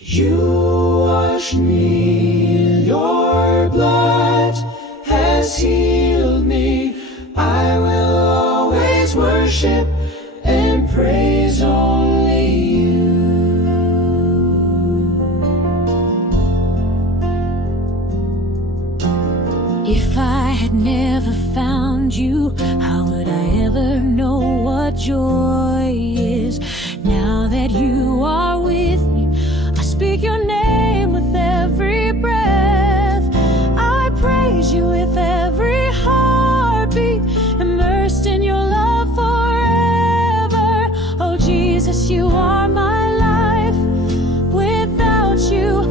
You wash me, your blood has healed me. I will always worship and praise only you. If I had never found you, how would I ever know what joy is? Now that you are with me, I speak your name with every breath. I praise you with every heartbeat, immersed in your love forever. Oh Jesus, you are my life. Without you,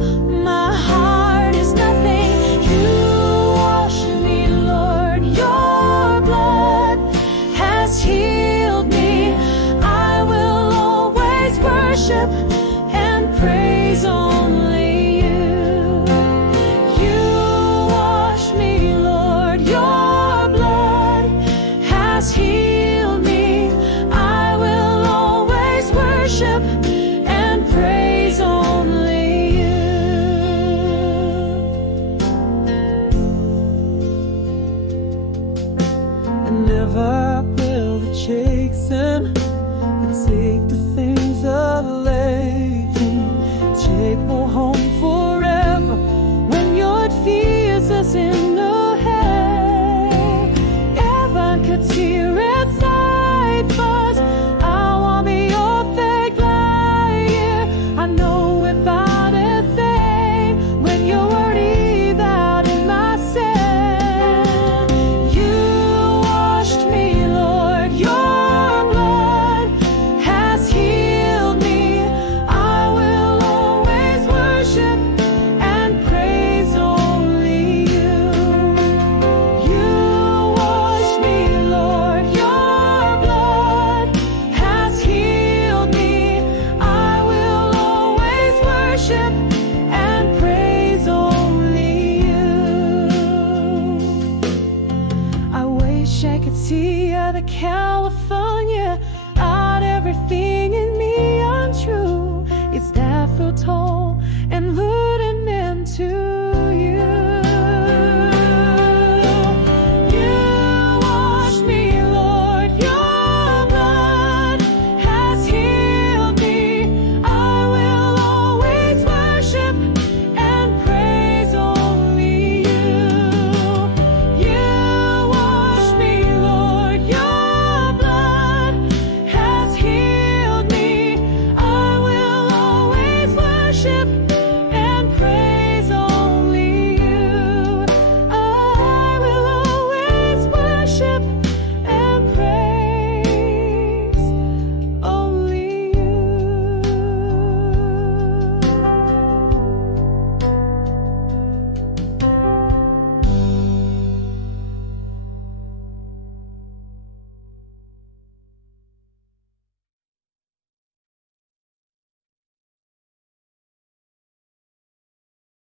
my heart is nothing. You wash me, Lord, your blood has healed me. I will always worship